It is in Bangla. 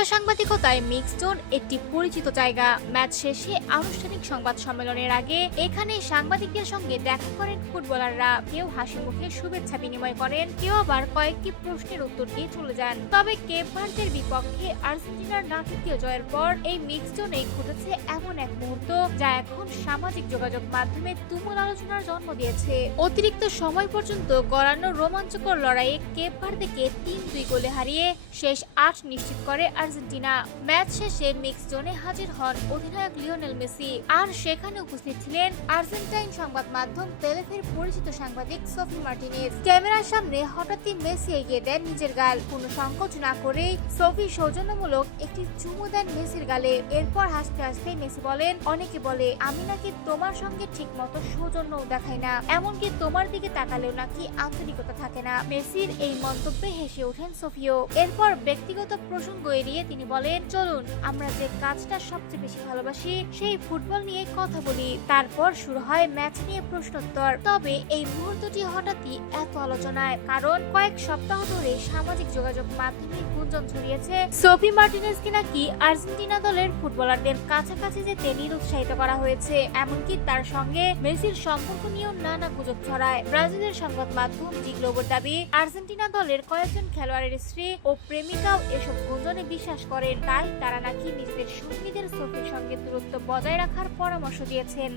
ক্যামেরা সাংবাদিকতায় মিক্স জোন একটি পরিচিত জায়গা। ম্যাচ শেষে আনুষ্ঠানিক সংবাদ সম্মেলনের আগে এখানে সাংবাদিকদের সঙ্গে দেখা করেন ফুটবলাররা। কেউ হাসি মুখে শুভেচ্ছা বিনিময় করেন, কেউ আবার কয়েকটি প্রশ্নের উত্তর দিয়ে চলে যান। তবে কেপ ভার্দের বিপক্ষে আর্জেন্টিনার নাটকীয় জয়ের পর এই মিক্স জোনে ঘটেছে এমন এক মুহূর্ত যা এখন সামাজিক যোগাযোগ মাধ্যমে তুমুল আলোচনার জন্ম দিয়েছে। অতিরিক্ত সময় পর্যন্ত গড়ানো রোমাঞ্চকর লড়াইয়ে কেপ ভার্দেকে ৩-২ গোলে হারিয়ে শেষ ৮ নিশ্চিত করে আর্জেন্টিনা। ম্যাচ শেষে মিক্স জোনে হাজির হন অধিনায়ক লিওনেল মেসি, আর সেখানে উপস্থিত ছিলেন আর্জেন্টাইন সংবাদ মাধ্যম তেলেফের পরিচিত সাংবাদিক সোফি মার্টিনেজ। ক্যামেরার সামনে হঠাৎই মেসি এগিয়ে দেন নিজের গাল। কোনো সংকোচ না করেই সোফি সৌজন্যমূলক একটি চুমু দেন মেসির গালে। এরপর হাসতে হাসতে মেসি বলেন, অনেকে বলে আমি নাকি তোমার সঙ্গে ঠিক মতো সৌজন্যও দেখাই না, এমনকি তোমার দিকে তাকালেও নাকি আন্তরিকতা থাকে না। মেসির এই মন্তব্যে হেসে ওঠেন সোফিও। এরপর ব্যক্তিগত প্রসঙ্গ এড়িয়ে তিনি বলেন, চলুন আমরা যে কাজটা সবচেয়ে বেশি ভালোবাসি সেই ফুটবল নিয়ে কথা বলি। তারপর শুরু হয় ম্যাচ নিয়ে প্রশ্নোত্তর। তবে এই মুহূর্তটি হঠাৎই এত আলোচনায় কারণ কয়েক সপ্তাহ ধরে সামাজিক যোগাযোগ মাধ্যমে গুঞ্জন ছড়িয়েছে সোফি মার্টিনেজকে নাকি আর্জেন্টিনা দলের ফুটবলারদের কাছাকাছি যেতে নিরুৎসাহিত করা হয়েছে। এমনকি তার সঙ্গে মেসির সম্পর্ক নিয়েও নানা গুজব ছড়ায়। ব্রাজিলের সংবাদ মাধ্যম জি গ্লোবোর দাবি, আর্জেন্টিনা দলের কয়েকজন খেলোয়াড়ের স্ত্রী ও প্রেমিকাও এসব গুঞ্জনে বিশ্বাস করেন। তাই তারা নাকি নিজেদের সঙ্গীদের সোফির সঙ্গে দূরত্ব বজায় রাখার পরামর্শ দিয়েছেন।